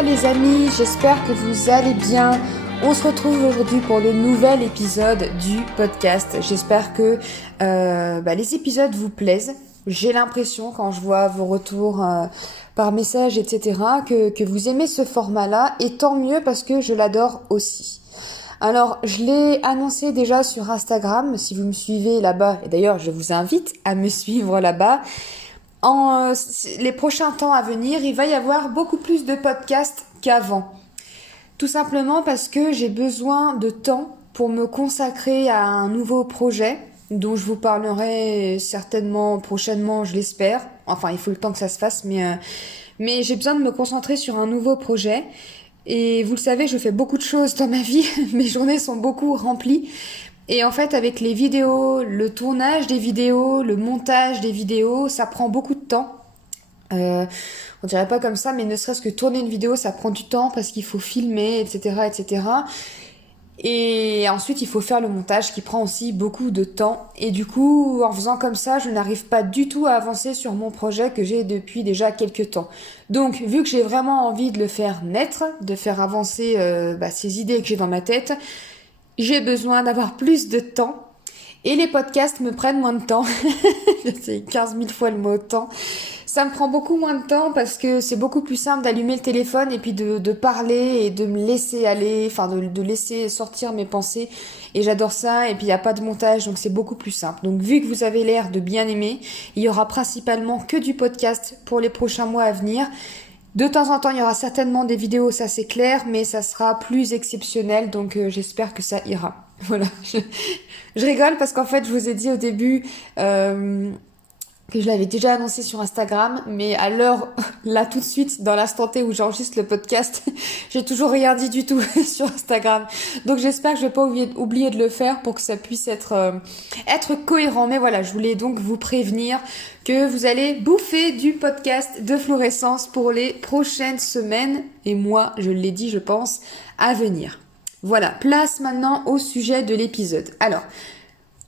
Hola les amis, j'espère que vous allez bien. On se retrouve aujourd'hui pour le nouvel épisode du podcast. J'espère que les épisodes vous plaisent. J'ai l'impression quand je vois vos retours par message, etc., que vous aimez ce format-là, et tant mieux parce que je l'adore aussi. Alors, je l'ai annoncé déjà sur Instagram, si vous me suivez là-bas, et d'ailleurs je vous invite à me suivre là-bas. Les prochains temps à venir, il va y avoir beaucoup plus de podcasts qu'avant. Tout simplement parce que j'ai besoin de temps pour me consacrer à un nouveau projet dont je vous parlerai certainement prochainement, je l'espère. Enfin, il faut le temps que ça se fasse, mais j'ai besoin de me concentrer sur un nouveau projet. Et vous le savez, je fais beaucoup de choses dans ma vie. Mes journées sont beaucoup remplies. Et en fait, avec les vidéos, le tournage des vidéos, le montage des vidéos, ça prend beaucoup de temps. On dirait pas comme ça, mais ne serait-ce que tourner une vidéo, ça prend du temps parce qu'il faut filmer, etc., etc. Et ensuite, il faut faire le montage qui prend aussi beaucoup de temps. Et du coup, en faisant comme ça, je n'arrive pas du tout à avancer sur mon projet que j'ai depuis déjà quelques temps. Donc, vu que j'ai vraiment envie de le faire naître, de faire avancer ces idées que j'ai dans ma tête, j'ai besoin d'avoir plus de temps. Et les podcasts me prennent moins de temps. C'est 15 000 fois le mot temps. Ça me prend beaucoup moins de temps parce que c'est beaucoup plus simple d'allumer le téléphone et puis de parler et de me laisser aller, enfin de laisser sortir mes pensées. Et j'adore ça, et puis il n'y a pas de montage, donc c'est beaucoup plus simple. Donc vu que vous avez l'air de bien aimer, il y aura principalement que du podcast pour les prochains mois à venir. De temps en temps, il y aura certainement des vidéos, ça c'est clair, mais ça sera plus exceptionnel, donc j'espère que ça ira. Voilà. Je rigole parce qu'en fait, je vous ai dit au début que je l'avais déjà annoncé sur Instagram, mais à l'heure, là tout de suite, dans l'instant T où j'enregistre le podcast, j'ai toujours rien dit du tout sur Instagram. Donc j'espère que je vais pas oublier de le faire pour que ça puisse être cohérent. Mais voilà, je voulais donc vous prévenir que vous allez bouffer du podcast de Florescence pour les prochaines semaines, et moi, je l'ai dit, je pense, à venir. Voilà, place maintenant au sujet de l'épisode. Alors,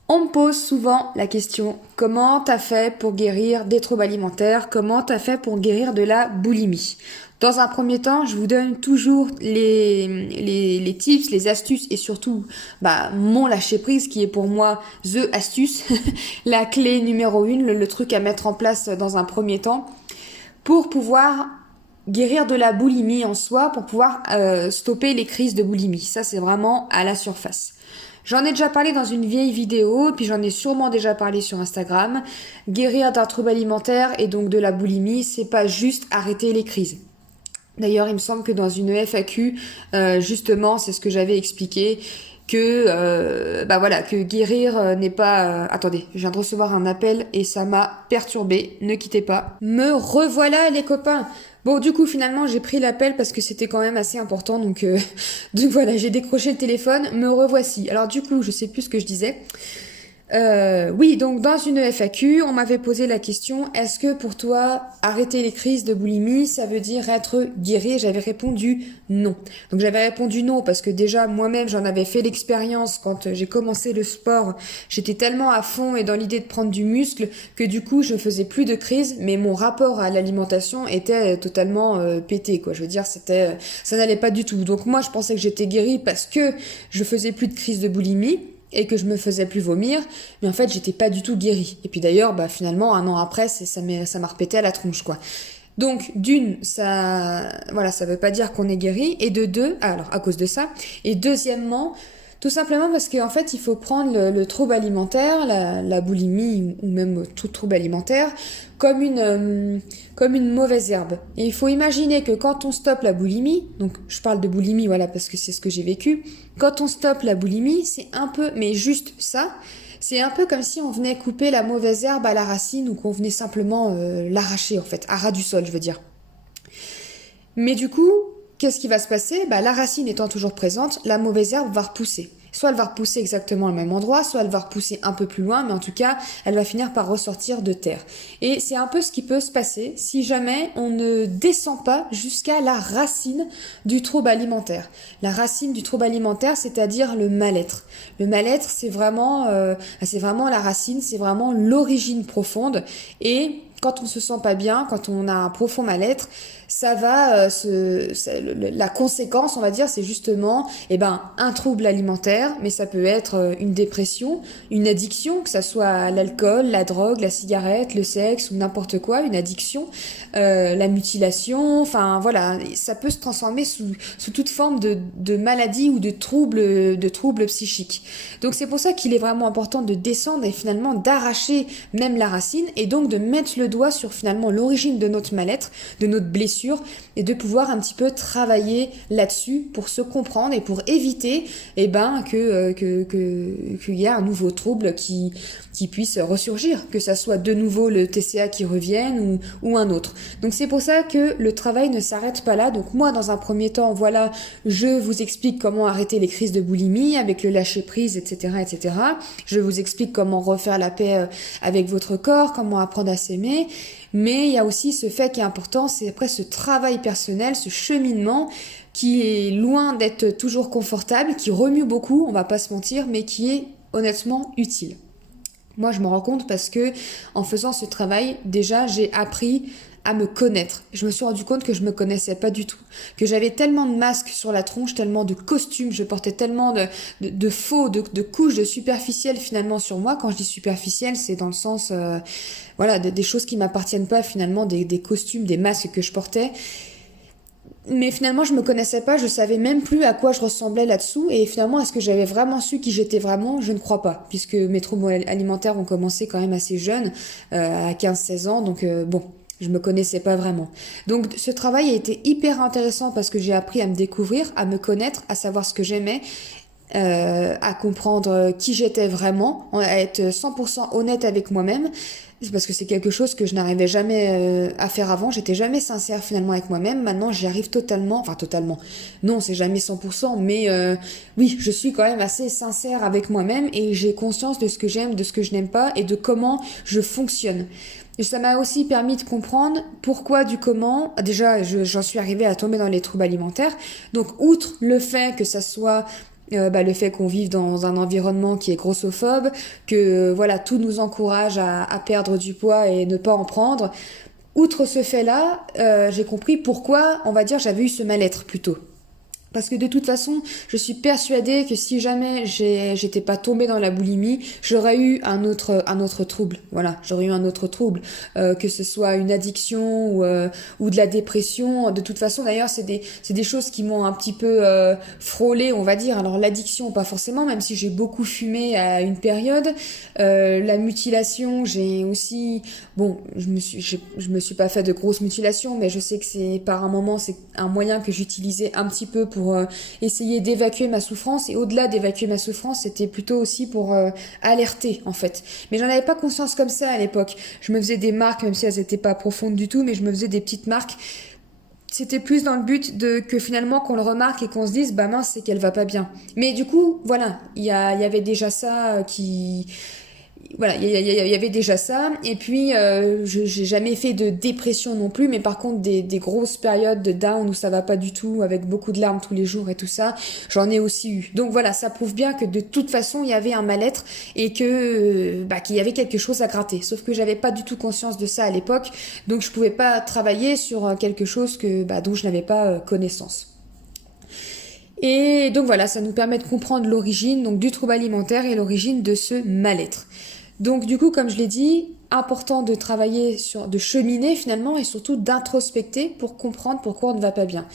on me pose souvent la question, comment t'as fait pour guérir des troubles alimentaires? Comment t'as fait pour guérir de la boulimie? Dans un premier temps, je vous donne toujours les tips, les astuces et surtout mon lâcher-prise qui est pour moi the astuce, la clé numéro 1, le truc à mettre en place dans un premier temps pour pouvoir guérir de la boulimie en soi, pour pouvoir stopper les crises de boulimie. Ça, c'est vraiment à la surface. J'en ai déjà parlé dans une vieille vidéo, puis j'en ai sûrement déjà parlé sur Instagram. Guérir d'un trouble alimentaire et donc de la boulimie, c'est pas juste arrêter les crises. D'ailleurs, il me semble que dans une FAQ, justement, c'est ce que j'avais expliqué, que guérir n'est pas... Attendez, je viens de recevoir un appel et ça m'a perturbée, ne quittez pas. Me revoilà les copains. Bon, du coup, finalement, j'ai pris l'appel parce que c'était quand même assez important, donc voilà, j'ai décroché le téléphone, me revoici. Alors du coup, je sais plus ce que je disais. Oui, donc dans une FAQ, on m'avait posé la question, est-ce que pour toi, arrêter les crises de boulimie, ça veut dire être guéri? J'avais répondu non. Donc j'avais répondu non parce que déjà moi-même j'en avais fait l'expérience quand j'ai commencé le sport. J'étais tellement à fond et dans l'idée de prendre du muscle que du coup je faisais plus de crises, mais mon rapport à l'alimentation était totalement pété, quoi. Je veux dire, ça n'allait pas du tout. Donc moi je pensais que j'étais guérie parce que je faisais plus de crises de boulimie et que je me faisais plus vomir, mais en fait j'étais pas du tout guérie. Et puis d'ailleurs, finalement, un an après, ça m'a repété à la tronche, quoi. Donc d'une, ça veut pas dire qu'on est guéri, et de deux, alors à cause de ça, et deuxièmement, tout simplement parce qu'en fait il faut prendre le trouble alimentaire, la boulimie ou même tout trouble alimentaire, comme une mauvaise herbe. Et il faut imaginer que quand on stoppe la boulimie, donc je parle de boulimie voilà parce que c'est ce que j'ai vécu, quand on stoppe la boulimie, c'est un peu, mais juste ça, c'est un peu comme si on venait couper la mauvaise herbe à la racine ou qu'on venait simplement l'arracher en fait, à ras du sol je veux dire. Mais du coup, qu'est-ce qui va se passer? La racine étant toujours présente, la mauvaise herbe va repousser. Soit elle va repousser exactement au même endroit, soit elle va repousser un peu plus loin, mais en tout cas, elle va finir par ressortir de terre. Et c'est un peu ce qui peut se passer si jamais on ne descend pas jusqu'à la racine du trouble alimentaire. La racine du trouble alimentaire, c'est-à-dire le mal-être. Le mal-être, c'est vraiment la racine, c'est vraiment l'origine profonde. Et quand on se sent pas bien, quand on a un profond mal-être, ça va la conséquence, on va dire, c'est justement un trouble alimentaire, mais ça peut être une dépression, une addiction, que ça soit à l'alcool, la drogue, la cigarette, le sexe ou n'importe quoi, une addiction, la mutilation, enfin voilà, ça peut se transformer sous toute forme de maladie ou de troubles psychiques. Donc c'est pour ça qu'il est vraiment important de descendre et finalement d'arracher même la racine et donc de mettre le doigt sur finalement l'origine de notre mal-être, de notre blessure et de pouvoir un petit peu travailler là-dessus pour se comprendre et pour éviter qu'il y ait un nouveau trouble qui puisse ressurgir, que ça soit de nouveau le TCA qui revienne ou un autre. Donc c'est pour ça que le travail ne s'arrête pas là. Donc moi dans un premier temps, voilà, je vous explique comment arrêter les crises de boulimie avec le lâcher-prise, etc., etc. Je vous explique comment refaire la paix avec votre corps, comment apprendre à s'aimer. Mais il y a aussi ce fait qui est important, c'est après ce travail personnel, ce cheminement qui est loin d'être toujours confortable, qui remue beaucoup, on va pas se mentir, mais qui est honnêtement utile. Moi, je me rends compte parce que en faisant ce travail, déjà, j'ai appris à me connaître. Je me suis rendu compte que je me connaissais pas du tout, que j'avais tellement de masques sur la tronche, tellement de costumes, je portais tellement de faux, de couches de superficiel finalement sur moi. Quand je dis superficiel, c'est dans le sens, des choses qui m'appartiennent pas finalement, des costumes, des masques que je portais. Mais finalement, je me connaissais pas, je savais même plus à quoi je ressemblais là-dessous. Et finalement, est-ce que j'avais vraiment su qui j'étais vraiment? Je ne crois pas, puisque mes troubles alimentaires ont commencé quand même assez jeune, à 15-16 ans. Donc je me connaissais pas vraiment. Donc ce travail a été hyper intéressant parce que j'ai appris à me découvrir, à me connaître, à savoir ce que j'aimais, à comprendre qui j'étais vraiment, à être 100% honnête avec moi-même. Parce que c'est quelque chose que je n'arrivais jamais à faire avant. J'étais jamais sincère finalement avec moi-même. Maintenant, j'y arrive totalement. Enfin, totalement. Non, c'est jamais 100%. Mais oui, je suis quand même assez sincère avec moi-même. Et j'ai conscience de ce que j'aime, de ce que je n'aime pas. Et de comment je fonctionne. Et ça m'a aussi permis de comprendre pourquoi du comment. Déjà, j'en suis arrivée à tomber dans les troubles alimentaires. Donc, outre le fait que ça soit le fait qu'on vive dans un environnement qui est grossophobe, que voilà, tout nous encourage à perdre du poids et ne pas en prendre. Outre ce fait-là, j'ai compris pourquoi, on va dire, j'avais eu ce mal-être plutôt. Parce que de toute façon, je suis persuadée que si jamais j'étais pas tombée dans la boulimie, j'aurais eu un autre trouble. Voilà, j'aurais eu un autre trouble, que ce soit une addiction ou de la dépression. De toute façon, d'ailleurs, c'est des choses qui m'ont un petit peu frôlé, on va dire. Alors l'addiction, pas forcément, même si j'ai beaucoup fumé à une période. La mutilation, j'ai aussi, bon, je me suis pas fait de grosses mutilations, mais je sais que c'est par un moment, c'est un moyen que j'utilisais un petit peu pour essayer d'évacuer ma souffrance, et au-delà d'évacuer ma souffrance, c'était plutôt aussi pour alerter en fait. Mais j'en avais pas conscience comme ça à l'époque. Je me faisais des marques, même si elles étaient pas profondes du tout, mais je me faisais des petites marques. C'était plus dans le but que finalement qu'on le remarque et qu'on se dise bah mince, c'est qu'elle va pas bien. Mais du coup, voilà, il y avait déjà ça qui voilà, il y avait déjà ça. Et puis, j'ai jamais fait de dépression non plus, mais par contre, des grosses périodes de down où ça va pas du tout, avec beaucoup de larmes tous les jours et tout ça, j'en ai aussi eu. Donc voilà, ça prouve bien que de toute façon, il y avait un mal-être et qu'il y avait quelque chose à gratter. Sauf que j'avais pas du tout conscience de ça à l'époque, donc je pouvais pas travailler sur quelque chose dont je n'avais pas connaissance. Et donc voilà, ça nous permet de comprendre l'origine donc du trouble alimentaire et l'origine de ce mal-être. Donc du coup, comme je l'ai dit, important de travailler de cheminer finalement et surtout d'introspecter pour comprendre pourquoi on ne va pas bien.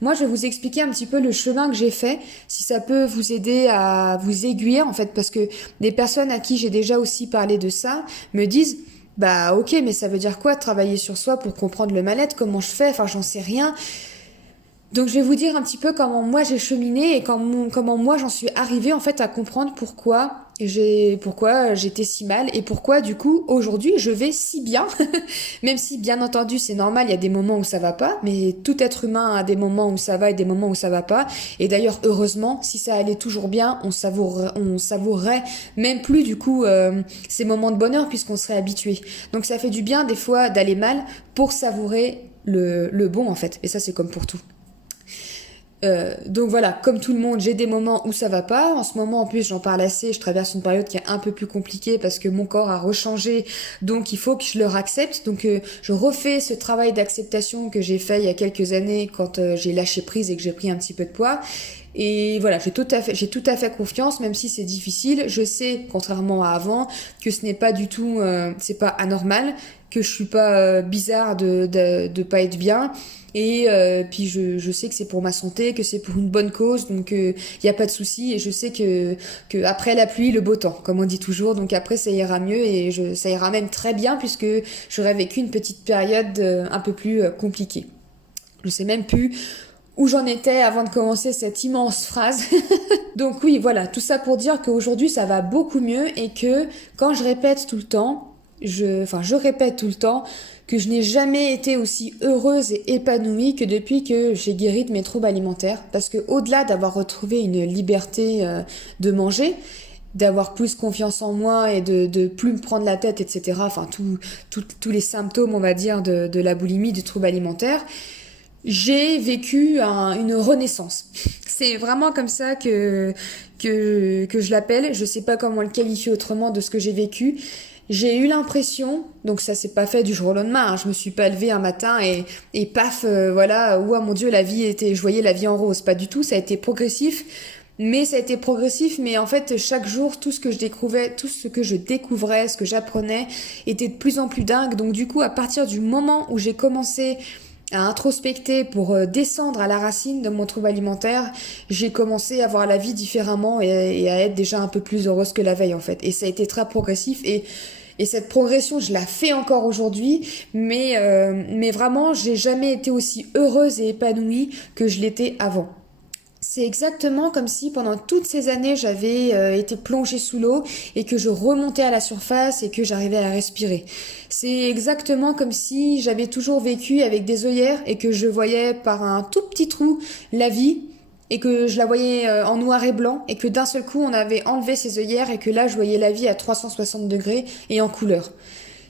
Moi, je vais vous expliquer un petit peu le chemin que j'ai fait, si ça peut vous aider à vous aiguiller en fait, parce que des personnes à qui j'ai déjà aussi parlé de ça me disent bah ok, mais ça veut dire quoi travailler sur soi pour comprendre le mal-être? Comment je fais? Enfin, j'en sais rien. Donc je vais vous dire un petit peu comment moi j'ai cheminé et comment moi j'en suis arrivée en fait à comprendre pourquoi j'étais si mal et pourquoi du coup aujourd'hui je vais si bien. Même si bien entendu c'est normal, il y a des moments où ça va pas, mais tout être humain a des moments où ça va et des moments où ça va pas. Et d'ailleurs heureusement, si ça allait toujours bien, on savourerait même plus du coup ces moments de bonheur puisqu'on serait habitué. Donc ça fait du bien des fois d'aller mal pour savourer le bon en fait. Et ça c'est comme pour tout. Donc voilà, comme tout le monde, j'ai des moments où ça va pas. En ce moment, en plus, j'en parle assez. Je traverse une période qui est un peu plus compliquée parce que mon corps a rechangé. Donc il faut que je le accepte. Donc je refais ce travail d'acceptation que j'ai fait il y a quelques années quand j'ai lâché prise et que j'ai pris un petit peu de poids. Et voilà, j'ai tout à fait confiance, même si c'est difficile. Je sais, contrairement à avant, que ce n'est pas du tout, c'est pas anormal, que je suis pas bizarre de pas être bien. Et puis je sais que c'est pour ma santé, que c'est pour une bonne cause, donc il y a pas de souci. Et je sais que après la pluie, le beau temps, comme on dit toujours. Donc après ça ira mieux et ça ira même très bien puisque j'aurais vécu une petite période un peu plus compliquée. Je sais même plus où j'en étais avant de commencer cette immense phrase. Donc oui, voilà, tout ça pour dire qu'aujourd'hui ça va beaucoup mieux et que quand je répète tout le temps, je répète tout le temps que je n'ai jamais été aussi heureuse et épanouie que depuis que j'ai guéri de mes troubles alimentaires. Parce que au-delà d'avoir retrouvé une liberté de manger, d'avoir plus confiance en moi et de plus me prendre la tête, etc. Enfin, tous les symptômes, on va dire, de la boulimie, du trouble alimentaire, j'ai vécu une renaissance. C'est vraiment comme ça que je l'appelle. Je sais pas comment le qualifier autrement de ce que j'ai vécu. J'ai eu l'impression, donc ça s'est pas fait du jour au lendemain, hein, je me suis pas levée un matin et paf, voilà, ouah mon Dieu, je voyais la vie en rose. Pas du tout, ça a été progressif. Mais en fait, chaque jour, tout ce que je découvrais, tout ce que je découvrais, ce que j'apprenais, était de plus en plus dingue. Donc du coup, à partir du moment où j'ai commencé à introspecter pour descendre à la racine de mon trouble alimentaire, j'ai commencé à voir la vie différemment et à être déjà un peu plus heureuse que la veille en fait. Et ça a été très progressif et cette progression, je la fais encore aujourd'hui, mais vraiment, j'ai jamais été aussi heureuse et épanouie que je l'étais avant. C'est exactement comme si pendant toutes ces années j'avais été plongée sous l'eau et que je remontais à la surface et que j'arrivais à respirer. C'est exactement comme si j'avais toujours vécu avec des œillères et que je voyais par un tout petit trou la vie et que je la voyais en noir et blanc et que d'un seul coup on avait enlevé ces œillères et que là je voyais la vie à 360 degrés et en couleur.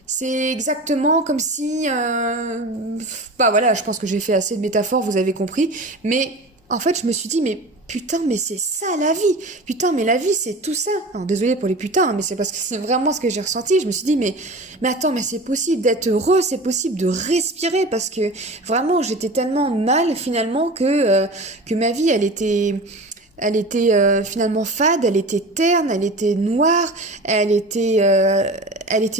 C'est exactement comme si, bah voilà, je pense que j'ai fait assez de métaphores, vous avez compris, mais en fait je me suis dit mais putain mais c'est ça la vie, putain mais la vie c'est tout ça. Alors désolée pour les putains, hein, mais c'est parce que c'est vraiment ce que j'ai ressenti. Je me suis dit mais attends mais c'est possible d'être heureux, c'est possible de respirer parce que vraiment j'étais tellement mal finalement que ma vie elle était finalement fade, elle était terne, elle était noire, elle était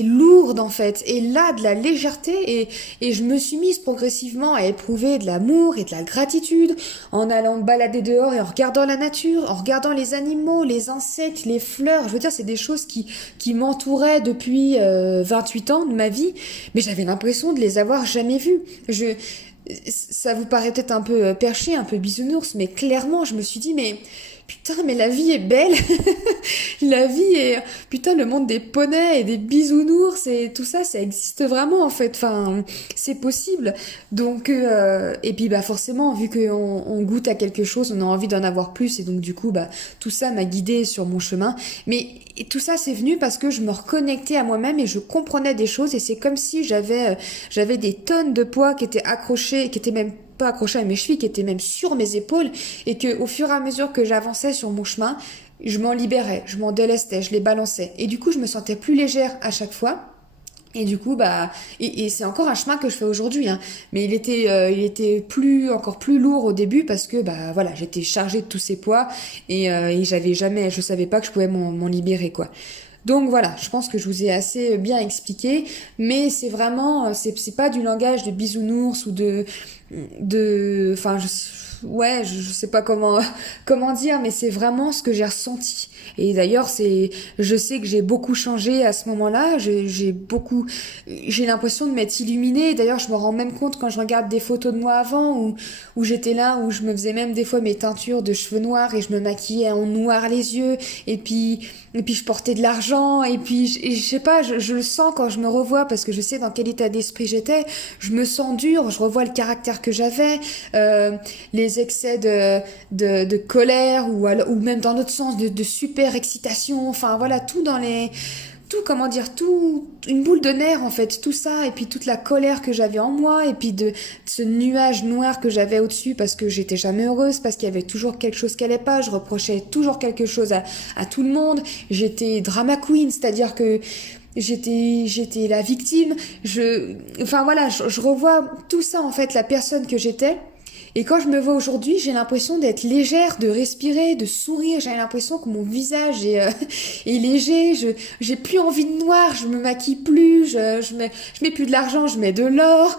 lourde en fait. Et là, de la légèreté, et je me suis mise progressivement à éprouver de l'amour et de la gratitude en allant me balader dehors et en regardant la nature, en regardant les animaux, les insectes, les fleurs. Je veux dire, c'est des choses qui m'entouraient depuis 28 ans de ma vie, mais j'avais l'impression de les avoir jamais vues. Ça vous paraît peut-être un peu perché, un peu bisounours, mais clairement, je me suis dit, mais putain, mais la vie est belle. La vie est, putain, le monde des poneys et des bisounours et tout ça, ça existe vraiment, en fait. Enfin, c'est possible. Donc, et puis, bah, forcément, vu qu'on goûte à quelque chose, on a envie d'en avoir plus. Et donc, du coup, bah, tout ça m'a guidée sur mon chemin. Mais tout ça, c'est venu parce que je me reconnectais à moi-même et je comprenais des choses. Et c'est comme si j'avais des tonnes de poids qui étaient accrochés, qui étaient même pas accrochés à mes chevilles, qui étaient même sur mes épaules, et que au fur et à mesure que j'avançais sur mon chemin, je m'en libérais, je m'en délestais, je les balançais. Et du coup, je me sentais plus légère à chaque fois. Et du coup, bah, et c'est encore un chemin que je fais aujourd'hui, hein. Mais il était encore plus lourd au début parce que, bah, voilà, j'étais chargée de tous ces poids et je savais pas que je pouvais m'en libérer, quoi. Donc voilà, je pense que je vous ai assez bien expliqué, mais c'est vraiment, c'est pas du langage de bisounours ou enfin, je sais pas comment, comment dire, mais c'est vraiment ce que j'ai ressenti. Et d'ailleurs, je sais que j'ai beaucoup changé à ce moment-là, j'ai l'impression de m'être illuminée. D'ailleurs, je me rends même compte quand je regarde des photos de moi avant, où j'étais là, où je me faisais même des fois mes teintures de cheveux noirs et je me maquillais en noir les yeux, et puis je portais de l'argent, et puis je sais pas, je le sens quand je me revois parce que je sais dans quel état d'esprit j'étais. Je me sens dure, je revois le caractère que j'avais, les excès de colère ou même dans l'autre sens de super excitation. Enfin voilà, tout dans les tout, une boule de nerfs en fait, tout ça, et puis toute la colère que j'avais en moi, et puis de ce nuage noir que j'avais au-dessus parce que j'étais jamais heureuse, parce qu'il y avait toujours quelque chose qui allait pas, je reprochais toujours quelque chose à tout le monde, j'étais drama queen, c'est-à-dire que j'étais la victime, enfin voilà, je revois tout ça en fait, la personne que j'étais. Et quand je me vois aujourd'hui, j'ai l'impression d'être légère, de respirer, de sourire. J'ai l'impression que mon visage est léger. J'ai plus envie de noir. Je me maquille plus. Je mets plus de l'argent. Je mets de l'or.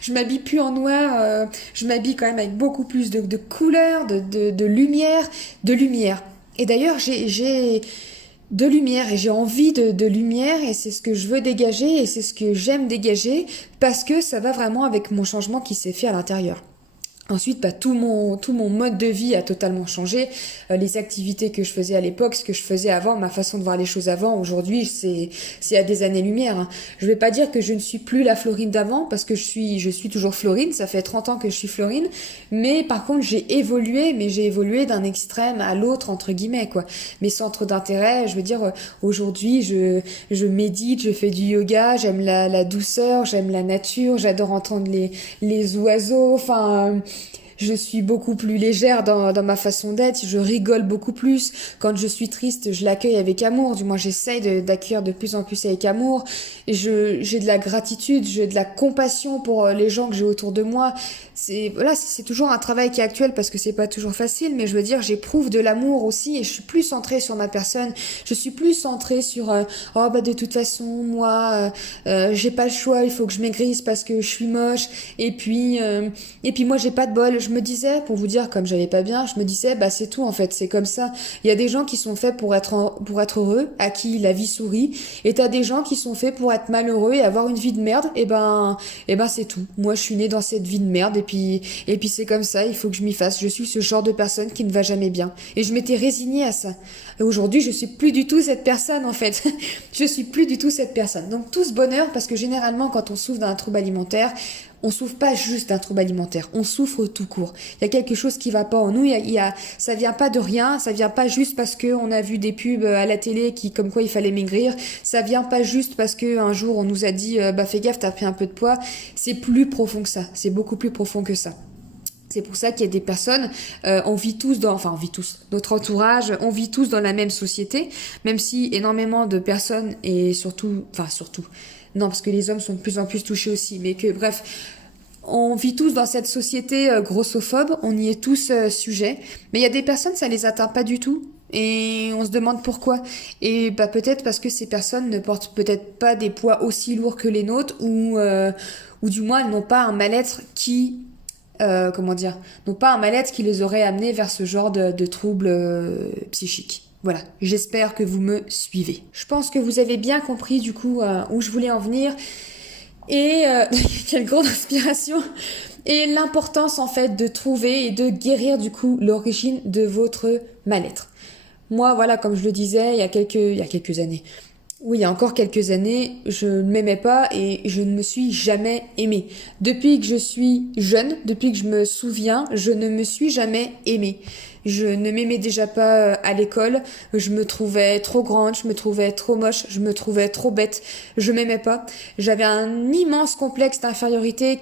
Je m'habille plus en noir. Je m'habille quand même avec beaucoup plus de couleurs, de lumière, de lumière. Et d'ailleurs, j'ai de lumière et j'ai envie de lumière et c'est ce que je veux dégager et c'est ce que j'aime dégager parce que ça va vraiment avec mon changement qui s'est fait à l'intérieur. Ensuite, tout mon mode de vie a totalement changé. Les activités que je faisais à l'époque, ce que je faisais avant, ma façon de voir les choses avant, aujourd'hui, c'est à des années-lumière. Hein. Je vais pas dire que je ne suis plus la Florine d'avant, parce que je suis toujours Florine, ça fait 30 ans que je suis Florine, mais par contre, j'ai évolué d'un extrême à l'autre, entre guillemets, quoi. Mes centres d'intérêt, je veux dire, aujourd'hui, je médite, je fais du yoga, j'aime la douceur, j'aime la nature, j'adore entendre les oiseaux, enfin... Je suis beaucoup plus légère dans ma façon d'être, je rigole beaucoup plus. Quand je suis triste, je l'accueille avec amour, du moins j'essaye d'accueillir de plus en plus avec amour. Et j'ai de la gratitude, j'ai de la compassion pour les gens que j'ai autour de moi. C'est toujours un travail qui est actuel parce que c'est pas toujours facile, mais je veux dire, j'éprouve de l'amour aussi et je suis plus centrée sur ma personne. Je suis plus centrée sur de toute façon, moi, j'ai pas le choix, il faut que je maigrisse parce que je suis moche. Et puis moi, j'ai pas de bol. Je me disais, pour vous dire, comme j'allais pas bien, je me disais, c'est tout en fait, c'est comme ça. Il y a des gens qui sont faits pour être heureux, à qui la vie sourit, et t'as des gens qui sont faits pour être malheureux et avoir une vie de merde. Et ben c'est tout. Moi, je suis née dans cette vie de merde, et puis c'est comme ça. Il faut que je m'y fasse. Je suis ce genre de personne qui ne va jamais bien, et je m'étais résignée à ça. Et aujourd'hui, je suis plus du tout cette personne en fait. Je suis plus du tout cette personne. Donc tout ce bonheur, parce que généralement, quand on souffre d'un trouble alimentaire, on souffre pas juste d'un trouble alimentaire, on souffre tout court. Il y a quelque chose qui va pas en nous, ça vient pas de rien, ça vient pas juste parce que on a vu des pubs à la télé qui comme quoi il fallait maigrir, ça vient pas juste parce que un jour on nous a dit fais gaffe, t'as pris un peu de poids, c'est plus profond que ça, c'est beaucoup plus profond que ça. C'est pour ça qu'il y a des personnes, on vit tous, notre entourage, on vit tous dans la même société, même si énormément de personnes et surtout, non parce que les hommes sont de plus en plus touchés aussi, mais que bref, on vit tous dans cette société grossophobe, on y est tous sujets, mais il y a des personnes, ça les atteint pas du tout. Et on se demande pourquoi. Et peut-être parce que ces personnes ne portent peut-être pas des poids aussi lourds que les nôtres, ou du moins elles n'ont pas un mal-être n'ont pas un mal-être qui les aurait amenés vers ce genre de troubles psychiques. Voilà, j'espère que vous me suivez. Je pense que vous avez bien compris du coup où je voulais en venir. Et quelle grande inspiration. Et l'importance en fait de trouver et de guérir du coup l'origine de votre mal-être. Moi, voilà, comme je le disais il y a quelques années. Oui, il y a encore quelques années, je ne m'aimais pas et je ne me suis jamais aimée. Depuis que je suis jeune, depuis que je me souviens, je ne me suis jamais aimée. Je ne m'aimais déjà pas à l'école, je me trouvais trop grande, je me trouvais trop moche, je me trouvais trop bête, je m'aimais pas. J'avais un immense complexe d'infériorité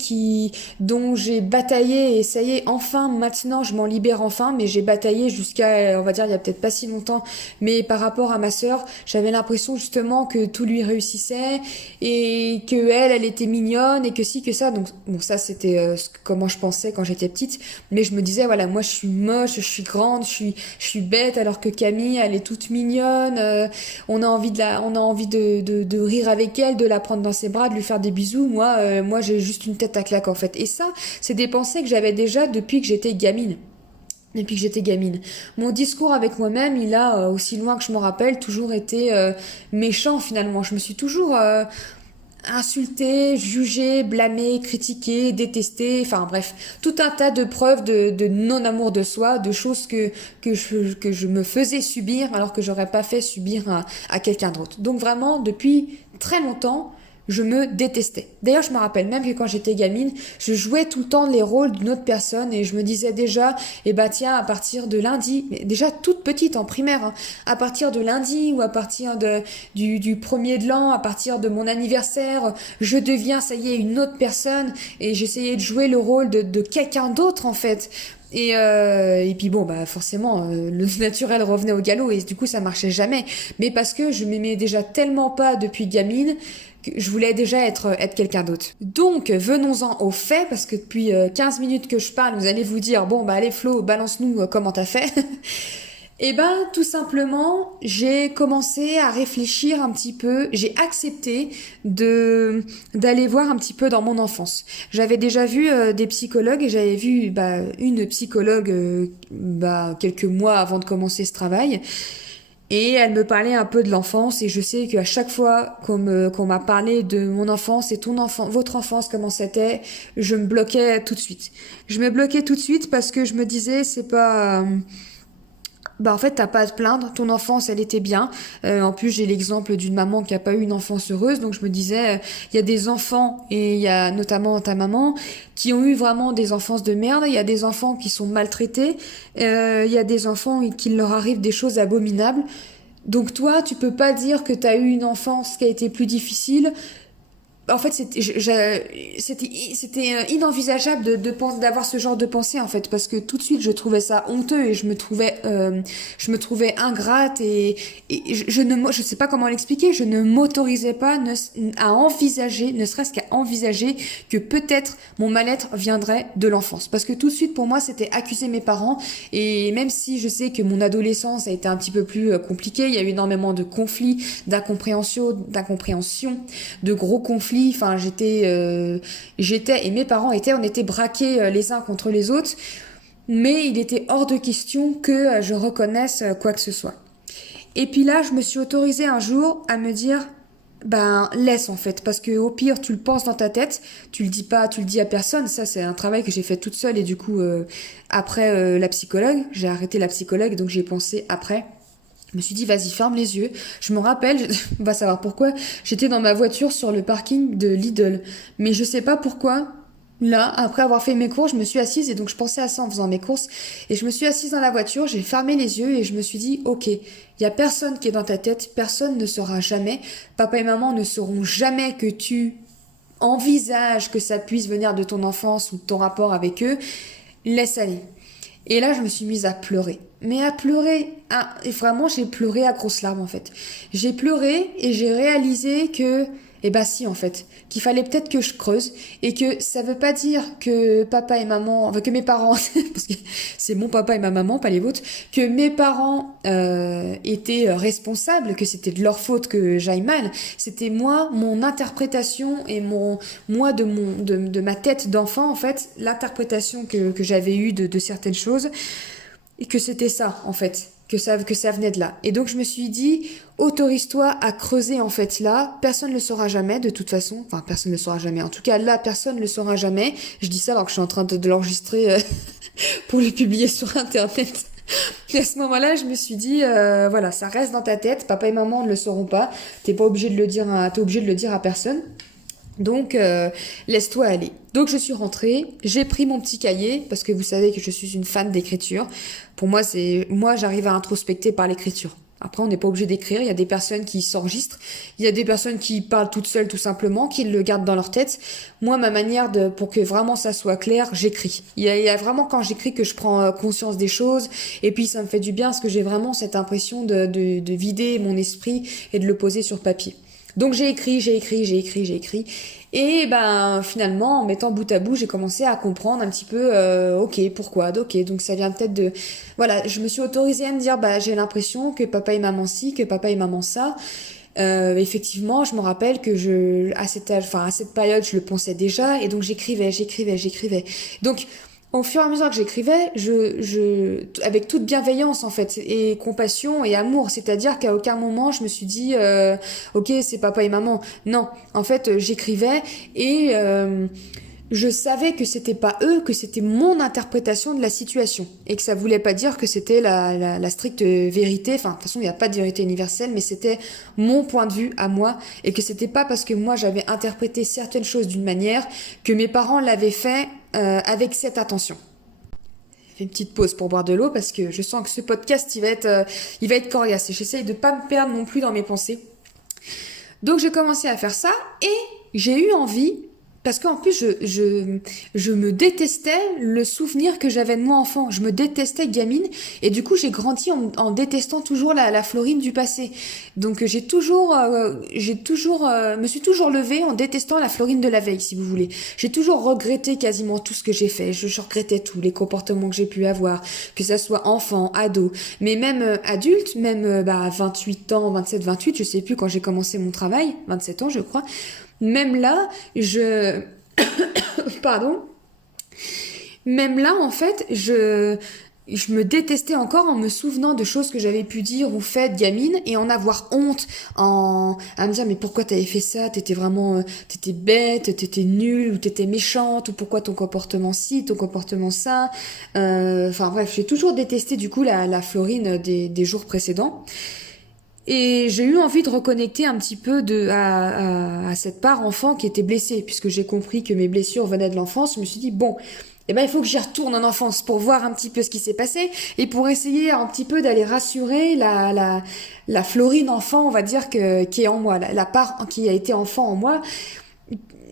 dont j'ai bataillé et ça y est, enfin, maintenant, je m'en libère enfin, mais j'ai bataillé jusqu'à, on va dire, il y a peut-être pas si longtemps, mais par rapport à ma sœur, j'avais l'impression justement que tout lui réussissait et que elle était mignonne et que si, que ça. Donc, bon, ça, c'était comment je pensais quand j'étais petite, mais je me disais, voilà, moi, je suis moche, je suis grande, je suis bête, alors que Camille, elle est toute mignonne, on a envie de rire avec elle, de la prendre dans ses bras, de lui faire des bisous. Moi, j'ai juste une tête à claque, en fait. Et ça, c'est des pensées que j'avais déjà depuis que j'étais gamine. Mon discours avec moi-même, il a, aussi loin que je me rappelle, toujours été méchant, finalement. Je me suis toujours insulté, jugé, blâmé, critiqué, détesté, enfin bref, tout un tas de preuves de non-amour de soi, de choses que je me faisais subir alors que j'aurais pas fait subir à quelqu'un d'autre. Donc vraiment, depuis très longtemps, je me détestais. D'ailleurs, je me rappelle même que quand j'étais gamine, je jouais tout le temps les rôles d'une autre personne et je me disais déjà, eh ben tiens, à partir de lundi, mais déjà toute petite en primaire, hein, à partir de lundi ou à partir du premier de l'an, à partir de mon anniversaire, je deviens, ça y est, une autre personne et j'essayais de jouer le rôle de quelqu'un d'autre en fait. Et puis bon, bah forcément, le naturel revenait au galop et du coup ça marchait jamais. Mais parce que je m'aimais déjà tellement pas depuis gamine que je voulais déjà être quelqu'un d'autre. Donc venons-en aux faits, parce que depuis 15 minutes que je parle, vous allez vous dire, bon bah allez Flo, balance-nous comment t'as fait. Eh ben, tout simplement, j'ai commencé à réfléchir un petit peu, j'ai accepté d'aller voir un petit peu dans mon enfance. J'avais déjà vu des psychologues et j'avais vu une psychologue quelques mois avant de commencer ce travail. Et elle me parlait un peu de l'enfance et je sais qu'à chaque fois qu'on m'a parlé de mon enfance et votre enfance, comment c'était, je me bloquais tout de suite. Je me bloquais tout de suite parce que je me disais, c'est pas... Bah en fait t'as pas à te plaindre, ton enfance elle était bien. En plus j'ai l'exemple d'une maman qui a pas eu une enfance heureuse, donc je me disais il y a des enfants et il y a notamment ta maman qui ont eu vraiment des enfances de merde. Il y a des enfants qui sont maltraités, il y a des enfants qui leur arrivent des choses abominables. Donc toi tu peux pas dire que t'as eu une enfance qui a été plus difficile. En fait, c'était inenvisageable d'avoir ce genre de pensée en fait, parce que tout de suite je trouvais ça honteux et je me trouvais ingrate et je sais pas comment l'expliquer, je ne m'autorisais pas à envisager, ne serait-ce qu'à envisager que peut-être mon mal-être viendrait de l'enfance, parce que tout de suite pour moi c'était accuser mes parents. Et même si je sais que mon adolescence a été un petit peu plus compliquée, il y a eu énormément de conflits, d'incompréhension, de gros conflits. Enfin, j'étais et mes parents étaient, on était braqués les uns contre les autres, mais il était hors de question que je reconnaisse quoi que ce soit. Et puis là, je me suis autorisée un jour à me dire, ben laisse en fait, parce que au pire tu le penses dans ta tête, tu le dis pas, tu le dis à personne. Ça c'est un travail que j'ai fait toute seule et du coup après la psychologue, j'ai arrêté la psychologue donc j'ai pensé après. Je me suis dit, vas-y, ferme les yeux. Je me rappelle, on va savoir pourquoi, j'étais dans ma voiture sur le parking de Lidl. Mais je sais pas pourquoi, là, après avoir fait mes courses, je me suis assise et donc je pensais à ça en faisant mes courses. Et je me suis assise dans la voiture, j'ai fermé les yeux et je me suis dit, ok, il y a personne qui est dans ta tête, personne ne saura jamais. Papa et maman ne sauront jamais que tu envisages que ça puisse venir de ton enfance ou de ton rapport avec eux. Laisse aller. Et là, je me suis mise à pleurer. Mais à pleurer, et vraiment, j'ai pleuré à grosses larmes en fait. J'ai pleuré et j'ai réalisé que, eh ben si en fait, qu'il fallait peut-être que je creuse et que ça veut pas dire que papa et maman, enfin que mes parents, parce que c'est mon papa et ma maman, pas les vôtres, que mes parents étaient responsables, que c'était de leur faute que j'aille mal. C'était moi, mon interprétation et de ma tête d'enfant en fait, l'interprétation que j'avais eue de certaines choses. Et que c'était ça, en fait, que ça venait de là. Et donc je me suis dit, autorise-toi à creuser en fait là, personne ne le saura jamais de toute façon, enfin personne ne le saura jamais, en tout cas là personne ne le saura jamais. Je dis ça alors que je suis en train de l'enregistrer pour le publier sur internet. Et à ce moment-là, je me suis dit, voilà, ça reste dans ta tête, papa et maman ne le sauront pas, t'es obligé de le dire à personne. Donc, laisse-toi aller. Donc, je suis rentrée, j'ai pris mon petit cahier, parce que vous savez que je suis une fan d'écriture. Pour moi, moi, j'arrive à introspecter par l'écriture. Après, on n'est pas obligé d'écrire. Il y a des personnes qui s'enregistrent. Il y a des personnes qui parlent toutes seules, tout simplement, qui le gardent dans leur tête. Moi, ma manière pour que vraiment ça soit clair, j'écris. Il y a vraiment quand j'écris que je prends conscience des choses. Et puis, ça me fait du bien parce que j'ai vraiment cette impression de vider mon esprit et de le poser sur papier. Donc j'ai écrit. Et ben finalement, en mettant bout à bout, j'ai commencé à comprendre un petit peu, ok, pourquoi, ok, donc ça vient peut-être de... Voilà, je me suis autorisée à me dire, bah j'ai l'impression que papa et maman ci, que papa et maman ça. Effectivement, je me rappelle que à cette période, je le pensais déjà, et donc j'écrivais. Donc au fur et à mesure que j'écrivais, avec toute bienveillance en fait, et compassion et amour, c'est-à-dire qu'à aucun moment je me suis dit, ok, c'est papa et maman. Non, en fait, j'écrivais et je savais que c'était pas eux, que c'était mon interprétation de la situation. Et que ça voulait pas dire que c'était la stricte vérité. Enfin, de toute façon, il n'y a pas de vérité universelle, mais c'était mon point de vue à moi. Et que c'était pas parce que moi j'avais interprété certaines choses d'une manière que mes parents l'avaient fait avec cette attention. Je fais une petite pause pour boire de l'eau parce que je sens que ce podcast il va être coriace. Et j'essaye de pas me perdre non plus dans mes pensées. Donc j'ai commencé à faire ça et j'ai eu envie, parce qu'en plus je me détestais le souvenir que j'avais de moi enfant. Je me détestais gamine et du coup j'ai grandi en détestant toujours la Florine du passé. Donc me suis toujours levée en détestant la Florine de la veille, si vous voulez. J'ai toujours regretté quasiment tout ce que j'ai fait. Je regrettais tout, les comportements que j'ai pu avoir, que ça soit enfant, ado, mais même adulte, même 28 ans, 27, 28, je sais plus quand j'ai commencé mon travail, 27 ans je crois. Même là, Pardon. Même là, en fait, je me détestais encore en me souvenant de choses que j'avais pu dire ou faites gamine et en avoir honte, à me dire mais pourquoi t'avais fait ça, t'étais bête, t'étais nulle ou t'étais méchante ou pourquoi ton comportement ci, ton comportement ça. Enfin bref, j'ai toujours détesté du coup la Florine des jours précédents. Et j'ai eu envie de reconnecter un petit peu à cette part enfant qui était blessée, puisque j'ai compris que mes blessures venaient de l'enfance. Je me suis dit, bon, eh ben, il faut que j'y retourne en enfance pour voir un petit peu ce qui s'est passé et pour essayer un petit peu d'aller rassurer la Florine enfant, on va dire, qui est en moi, la part qui a été enfant en moi.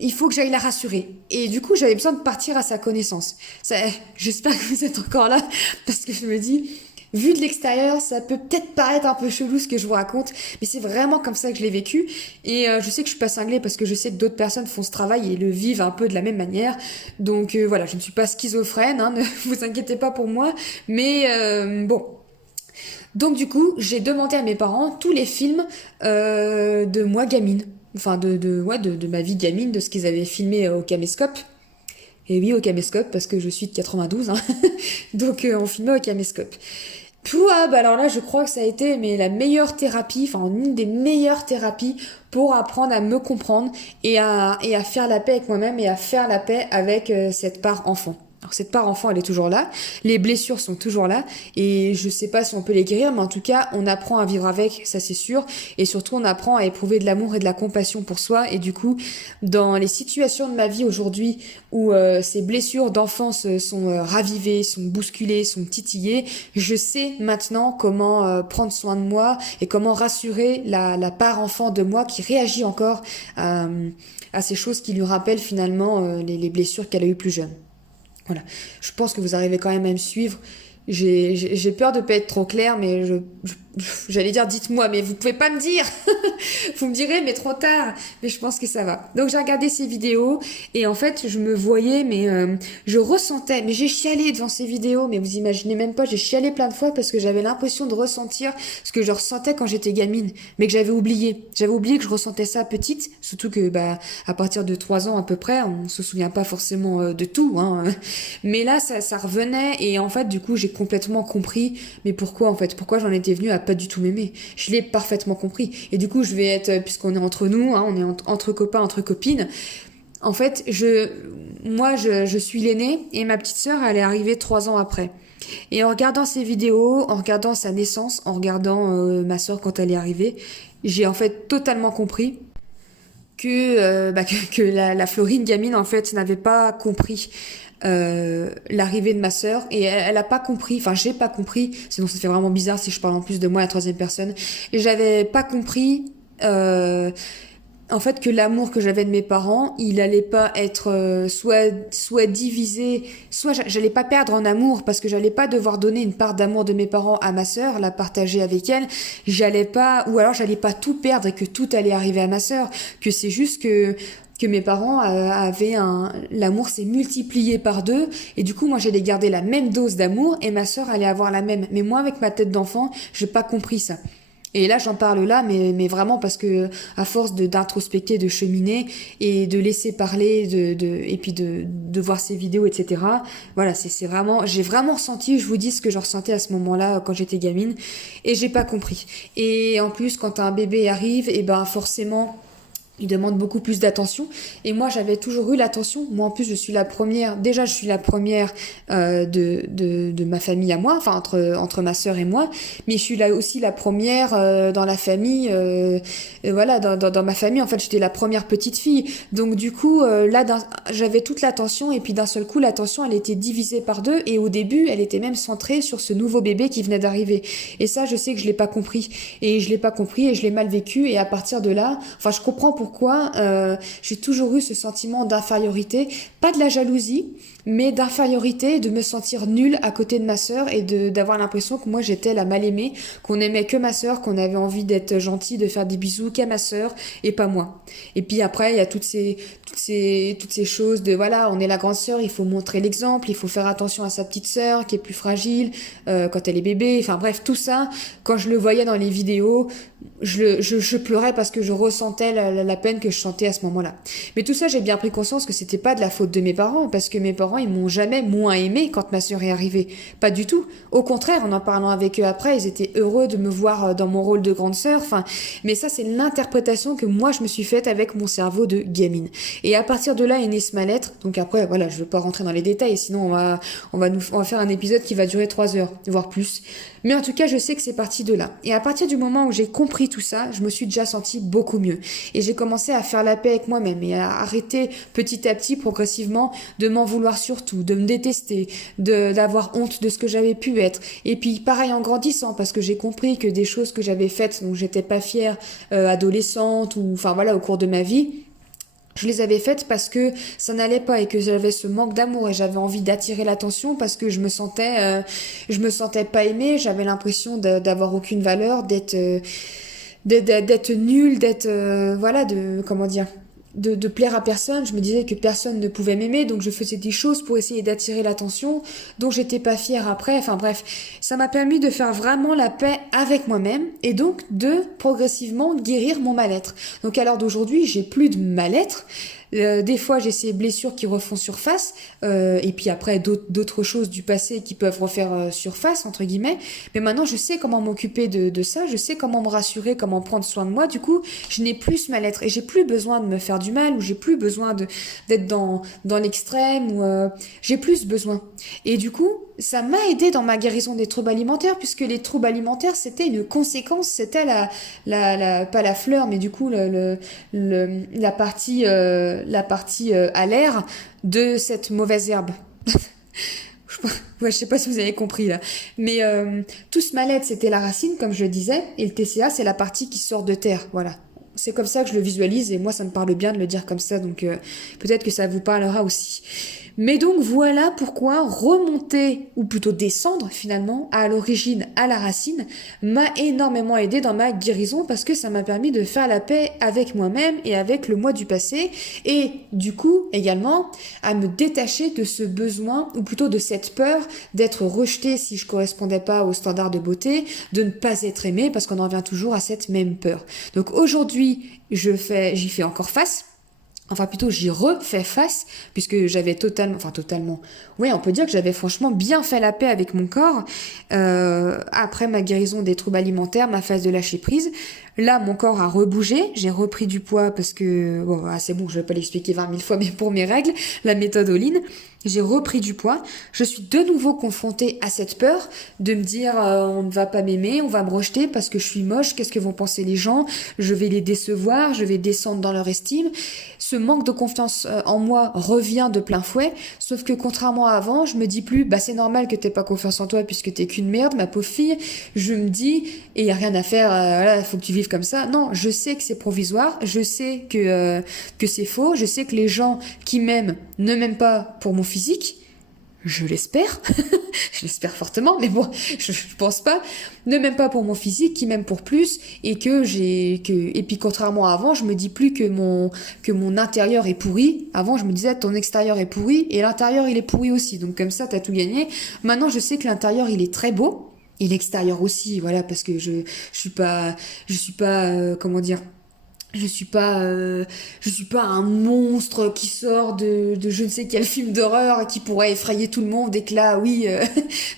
Il faut que j'aille la rassurer. Et du coup, j'avais besoin de partir à sa connaissance. J'espère que vous êtes encore là, parce que je me dis, vu de l'extérieur, ça peut peut-être paraître un peu chelou ce que je vous raconte, mais c'est vraiment comme ça que je l'ai vécu. Et je sais que je suis pas cinglée parce que je sais que d'autres personnes font ce travail et le vivent un peu de la même manière. Donc voilà, je ne suis pas schizophrène, hein, ne vous inquiétez pas pour moi. Mais bon. Donc du coup, j'ai demandé à mes parents tous les films de moi gamine. Enfin, de ma vie gamine, de ce qu'ils avaient filmé au caméscope. Et oui, au caméscope, parce que je suis de 92, hein. Donc on filmait au caméscope. Alors là, je crois que ça a été la meilleure thérapie, enfin une des meilleures thérapies pour apprendre à me comprendre et à faire la paix avec moi-même et à faire la paix avec cette part enfant. Alors cette part enfant, elle est toujours là, les blessures sont toujours là et je sais pas si on peut les guérir, mais en tout cas, on apprend à vivre avec, ça c'est sûr, et surtout on apprend à éprouver de l'amour et de la compassion pour soi et du coup, dans les situations de ma vie aujourd'hui où ces blessures d'enfance sont ravivées, sont bousculées, sont titillées, je sais maintenant comment prendre soin de moi et comment rassurer la part enfant de moi qui réagit encore à ces choses qui lui rappellent finalement les blessures qu'elle a eues plus jeune. Voilà. Je pense que vous arrivez quand même à me suivre. J'ai peur de pas être trop claire, mais j'allais dire dites-moi, mais vous pouvez pas me dire. Vous me direz, mais trop tard. Mais je pense que ça va. Donc j'ai regardé ces vidéos et en fait je me voyais, mais je ressentais, mais j'ai chialé devant ces vidéos, mais vous imaginez même pas, j'ai chialé plein de fois parce que j'avais l'impression de ressentir ce que je ressentais quand j'étais gamine, mais que j'avais oublié. J'avais oublié que je ressentais ça petite, surtout que à partir de 3 ans à peu près, on se souvient pas forcément de tout, hein. Mais là ça revenait et en fait du coup j'ai complètement compris, mais pourquoi en fait, pourquoi j'en étais venue à pas du tout m'aimer. Je l'ai parfaitement compris. Et du coup, je vais être, puisqu'on est entre nous, hein, on est entre copains, entre copines. En fait, je suis l'aînée et ma petite sœur, elle est arrivée 3 ans après. Et en regardant ces vidéos, en regardant sa naissance, en regardant ma sœur quand elle est arrivée, j'ai en fait totalement compris que la Florine gamine en fait n'avait pas compris l'arrivée de ma sœur et elle a pas compris, enfin j'ai pas compris, sinon ça fait vraiment bizarre si je parle en plus de moi à la troisième personne, et j'avais pas compris en fait que l'amour que j'avais de mes parents il allait pas être soit divisé, soit j'allais pas perdre en amour parce que j'allais pas devoir donner une part d'amour de mes parents à ma sœur, la partager avec elle, j'allais pas, ou alors j'allais pas tout perdre et que tout allait arriver à ma sœur, que c'est juste que mes parents avaient l'amour s'est multiplié par 2 et du coup moi j'allais garder la même dose d'amour et ma sœur allait avoir la même, mais moi avec ma tête d'enfant j'ai pas compris ça. Et là j'en parle là mais vraiment parce que à force d'introspecter, de cheminer et de laisser parler et puis de voir ces vidéos etc, voilà c'est vraiment, j'ai vraiment ressenti, je vous dis ce que je ressentais à ce moment-là quand j'étais gamine et j'ai pas compris. Et en plus quand un bébé arrive et forcément Il demande beaucoup plus d'attention. Et moi, j'avais toujours eu l'attention. Moi, en plus, je suis la première. Déjà, je suis la première de ma famille à moi, enfin, entre ma sœur et moi. Mais je suis là aussi la première dans la famille. Voilà, dans ma famille, en fait, j'étais la première petite fille. Donc, du coup, là, j'avais toute l'attention. Et puis, d'un seul coup, l'attention, elle était divisée par deux. Et au début, elle était même centrée sur ce nouveau bébé qui venait d'arriver. Et ça, je sais que je l'ai pas compris. Et je l'ai pas compris et je l'ai mal vécu. Et à partir de là, enfin, je comprends pourquoi j'ai toujours eu ce sentiment d'infériorité, pas de la jalousie, mais d'infériorité, de me sentir nulle à côté de ma sœur et d'avoir l'impression que moi j'étais la mal aimée, qu'on aimait que ma sœur, qu'on avait envie d'être gentil, de faire des bisous qu'à ma sœur et pas moi. Et puis après il y a toutes ces choses de voilà, on est la grande sœur, il faut montrer l'exemple, il faut faire attention à sa petite sœur qui est plus fragile quand elle est bébé, enfin bref tout ça, quand je le voyais dans les vidéos, je pleurais parce que je ressentais la peine que je sentais à ce moment-là. Mais tout ça, j'ai bien pris conscience que c'était pas de la faute de mes parents, parce que mes parents, ils m'ont jamais moins aimé quand ma sœur est arrivée. Pas du tout. Au contraire, en parlant avec eux après, ils étaient heureux de me voir dans mon rôle de grande sœur. Enfin, mais ça, c'est l'interprétation que moi, je me suis faite avec mon cerveau de gamine. Et à partir de là est née ce mal-être. Donc après, voilà, je veux pas rentrer dans les détails, sinon on va faire un épisode qui va durer 3 heures, voire plus. Mais en tout cas, je sais que c'est parti de là. Et à partir du moment où j'ai compris tout ça, je me suis déjà sentie beaucoup mieux. Et j'ai commencé à faire la paix avec moi-même et à arrêter petit à petit, progressivement, de m'en vouloir surtout, de me détester, d'avoir honte de ce que j'avais pu être. Et puis, pareil en grandissant, parce que j'ai compris que des choses que j'avais faites dont j'étais pas fière, adolescente ou, enfin voilà, au cours de ma vie, je les avais faites parce que ça n'allait pas et que j'avais ce manque d'amour et j'avais envie d'attirer l'attention parce que je me sentais pas aimée, j'avais l'impression d'avoir aucune valeur, d'être nulle, voilà, comment dire, de plaire à personne. Je me disais que personne ne pouvait m'aimer, donc je faisais des choses pour essayer d'attirer l'attention, dont j'étais pas fière après. Enfin bref, ça m'a permis de faire vraiment la paix avec moi-même et donc de progressivement guérir mon mal-être. Donc à l'heure d'aujourd'hui, j'ai plus de mal-être. Des fois, j'ai ces blessures qui refont surface, et puis après d'autres choses du passé qui peuvent refaire surface, entre guillemets. Mais maintenant, je sais comment m'occuper de ça, je sais comment me rassurer, comment prendre soin de moi. Du coup, je n'ai plus ce mal-être et j'ai plus besoin de me faire du mal ou j'ai plus besoin d'être dans l'extrême ou j'ai plus besoin. Et du coup, ça m'a aidé dans ma guérison des troubles alimentaires puisque les troubles alimentaires, c'était une conséquence, c'était pas la fleur, mais du coup la partie à l'air de cette mauvaise herbe. Ouais, je sais pas si vous avez compris là. Mais tout ce mal-être, c'était la racine, comme je le disais, et le TCA, c'est la partie qui sort de terre. Voilà. C'est comme ça que je le visualise, et moi, ça me parle bien de le dire comme ça, donc peut-être que ça vous parlera aussi. Mais donc voilà pourquoi remonter, ou plutôt descendre finalement, à l'origine, à la racine, m'a énormément aidé dans ma guérison parce que ça m'a permis de faire la paix avec moi-même et avec le moi du passé et du coup également à me détacher de ce besoin, ou plutôt de cette peur d'être rejetée si je correspondais pas aux standards de beauté, de ne pas être aimée parce qu'on en revient toujours à cette même peur. Donc aujourd'hui, j'y fais encore face. Enfin plutôt j'y refais face puisque j'avais totalement, ouais on peut dire que j'avais franchement bien fait la paix avec mon corps après ma guérison des troubles alimentaires, ma phase de lâcher prise. Là mon corps a rebougé, j'ai repris du poids parce que bon c'est bon, je vais pas l'expliquer 20 000 fois mais pour mes règles, la méthode All-in, j'ai repris du poids. Je suis de nouveau confrontée à cette peur de me dire on ne va pas m'aimer, on va me rejeter parce que je suis moche, qu'est-ce que vont penser les gens, je vais les décevoir, je vais descendre dans leur estime. Ce manque de confiance en moi revient de plein fouet, sauf que contrairement à avant, je me dis plus bah c'est normal que t'aies pas confiance en toi puisque t'es qu'une merde, ma pauvre fille. Je me dis et y a rien à faire, voilà, faut que tu vives comme ça. Non, je sais que c'est provisoire, je sais que c'est faux, je sais que les gens qui m'aiment ne m'aiment pas pour mon physique. Je l'espère, je l'espère fortement, mais bon, je pense pas. Ne m'aime pas pour mon physique, qui m'aime pour plus, et et puis contrairement à avant, je me dis plus que mon intérieur est pourri. Avant, je me disais ton extérieur est pourri et l'intérieur il est pourri aussi. Donc comme ça, t'as tout gagné. Maintenant, je sais que l'intérieur il est très beau et l'extérieur aussi, voilà, parce que je suis pas, comment dire. je suis pas un monstre qui sort de je ne sais quel film d'horreur qui pourrait effrayer tout le monde et que là, oui,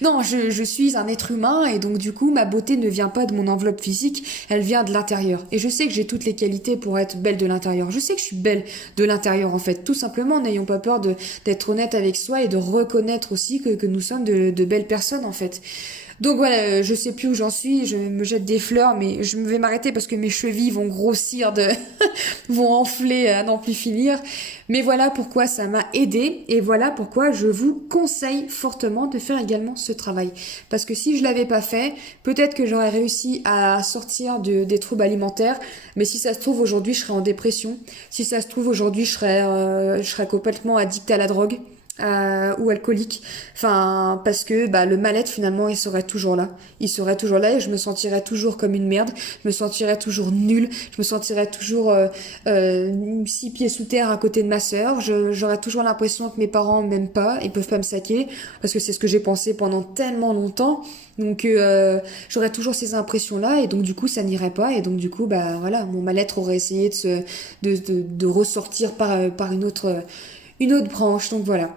non, je suis un être humain et donc du coup, ma beauté ne vient pas de mon enveloppe physique, elle vient de l'intérieur. Et je sais que j'ai toutes les qualités pour être belle de l'intérieur. Je sais que je suis belle de l'intérieur en fait, tout simplement, n'ayons pas peur d'être honnête avec soi et de reconnaître aussi que nous sommes de belles personnes en fait. Donc voilà, je sais plus où j'en suis, je me jette des fleurs, mais je vais m'arrêter parce que mes chevilles vont grossir vont enfler à n'en plus finir. Mais voilà pourquoi ça m'a aidé et voilà pourquoi je vous conseille fortement de faire également ce travail. Parce que si je l'avais pas fait, peut-être que j'aurais réussi à sortir des troubles alimentaires, mais si ça se trouve aujourd'hui, je serais en dépression. Si ça se trouve aujourd'hui, je serais complètement addict à la drogue ou alcoolique. Enfin, parce que bah, le mal-être finalement, il serait toujours là. Il serait toujours là et je me sentirais toujours comme une merde. Je me sentirais toujours nulle. Je me sentirais toujours 6 pieds sous terre à côté de ma sœur. J'aurais toujours l'impression que mes parents m'aiment pas, ils peuvent pas me saquer parce que c'est ce que j'ai pensé pendant tellement longtemps. Donc j'aurais toujours ces impressions-là et donc du coup ça n'irait pas et donc du coup bah voilà mon mal-être aurait essayé de ressortir par une autre branche. Donc voilà.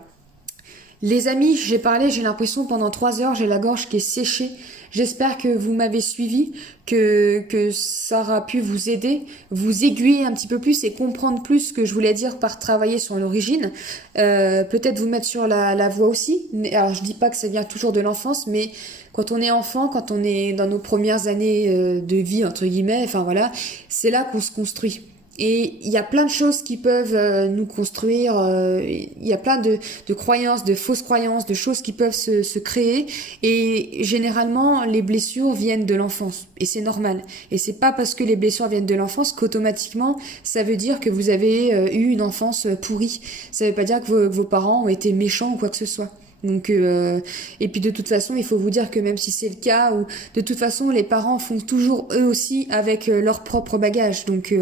Les amis, j'ai l'impression pendant 3 heures, j'ai la gorge qui est séchée. J'espère que vous m'avez suivi, que ça aura pu vous aider, vous aiguiller un petit peu plus et comprendre plus ce que je voulais dire par travailler sur l'origine. Peut-être vous mettre sur la voie aussi. Alors je dis pas que ça vient toujours de l'enfance, mais quand on est enfant, quand on est dans nos premières années de vie, entre guillemets, enfin voilà, c'est là qu'on se construit. Et il y a plein de choses qui peuvent nous construire, il y a plein de croyances, de fausses croyances, de choses qui peuvent se créer. Et généralement, les blessures viennent de l'enfance. Et c'est normal. Et c'est pas parce que les blessures viennent de l'enfance qu'automatiquement, ça veut dire que vous avez eu une enfance pourrie. Ça veut pas dire que vos parents ont été méchants ou quoi que ce soit. Donc et puis de toute façon, il faut vous dire que même si c'est le cas, ou de toute façon, les parents font toujours eux aussi avec leur propre bagage. Donc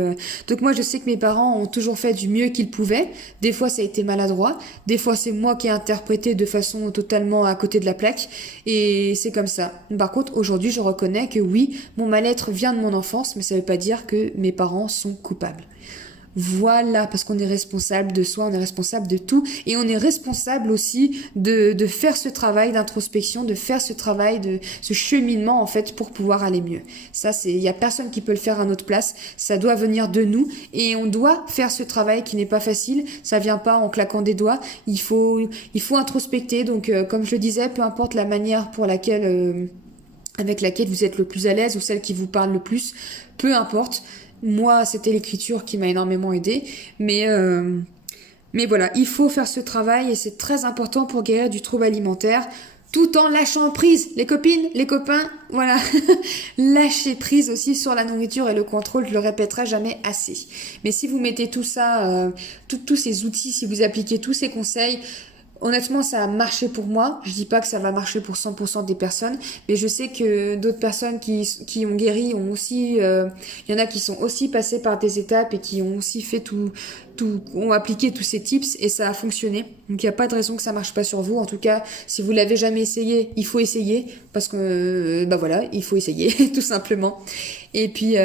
moi, je sais que mes parents ont toujours fait du mieux qu'ils pouvaient. Des fois, ça a été maladroit. Des fois, c'est moi qui ai interprété de façon totalement à côté de la plaque. Et c'est comme ça. Par contre, aujourd'hui, je reconnais que oui, mon mal-être vient de mon enfance, mais ça veut pas dire que mes parents sont coupables. Voilà, parce qu'on est responsable de soi, on est responsable de tout, et on est responsable aussi de faire ce travail d'introspection, de faire ce travail de ce cheminement en fait pour pouvoir aller mieux. Ça, il y a personne qui peut le faire à notre place. Ça doit venir de nous, et on doit faire ce travail qui n'est pas facile. Ça vient pas en claquant des doigts. Il faut introspecter. Donc, comme je le disais, peu importe la manière avec laquelle vous êtes le plus à l'aise ou celle qui vous parle le plus, peu importe. Moi, c'était l'écriture qui m'a énormément aidée, mais voilà, il faut faire ce travail et c'est très important pour guérir du trouble alimentaire, tout en lâchant prise. Les copines, les copains, voilà, lâchez prise aussi sur la nourriture et le contrôle, je le répéterai jamais assez. Mais si vous mettez tout ça, tous ces outils, si vous appliquez tous ces conseils, honnêtement, ça a marché pour moi. Je dis pas que ça va marcher pour 100% des personnes, mais je sais que d'autres personnes qui ont guéri ont aussi, il y en a qui sont aussi passées par des étapes et qui ont aussi fait ont appliqué tous ces tips et ça a fonctionné. Donc il n'y a pas de raison que ça marche pas sur vous. En tout cas, si vous l'avez jamais essayé, il faut essayer parce que, bah voilà, il faut essayer tout simplement. Et puis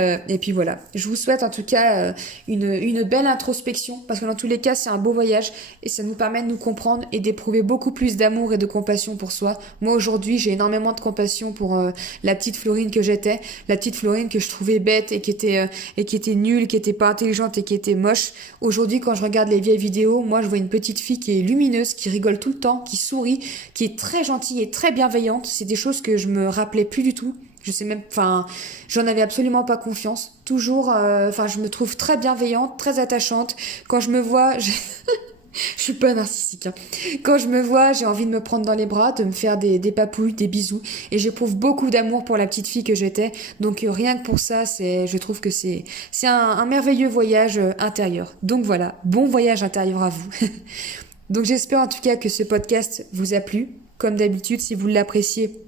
voilà. Je vous souhaite en tout cas une belle introspection parce que dans tous les cas, c'est un beau voyage et ça nous permet de nous comprendre et d'éprouver beaucoup plus d'amour et de compassion pour soi. Moi aujourd'hui, j'ai énormément de compassion pour la petite Florine que j'étais, la petite Florine que je trouvais bête et qui était nulle, qui était pas intelligente et qui était moche. Aujourd'hui, quand je regarde les vieilles vidéos, moi je vois une petite fille qui est lumineuse, qui rigole tout le temps, qui sourit, qui est très gentille et très bienveillante. C'est des choses que je me rappelais plus du tout. Je sais même, enfin, j'en avais absolument pas confiance. Toujours, je me trouve très bienveillante, très attachante. Quand je me vois, je suis pas narcissique, hein. Quand je me vois, j'ai envie de me prendre dans les bras, de me faire des papouilles, des bisous. Et j'éprouve beaucoup d'amour pour la petite fille que j'étais. Donc rien que pour ça, je trouve que c'est un merveilleux voyage intérieur. Donc voilà, bon voyage intérieur à vous. Donc j'espère en tout cas que ce podcast vous a plu. Comme d'habitude, si vous l'appréciez,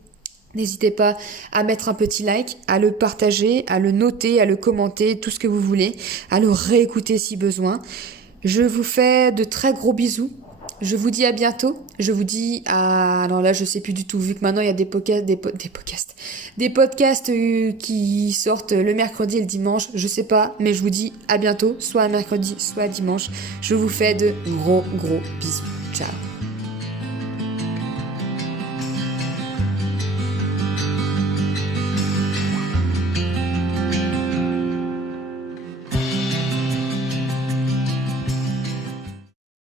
n'hésitez pas à mettre un petit like, à le partager, à le noter, à le commenter, tout ce que vous voulez, à le réécouter si besoin. Je vous fais de très gros bisous. Je vous dis à bientôt. Je vous dis à... Alors là, je sais plus du tout, vu que maintenant il y a des podcasts qui sortent le mercredi et le dimanche. Je sais pas, mais je vous dis à bientôt, soit à mercredi, soit à dimanche. Je vous fais de gros bisous. Ciao.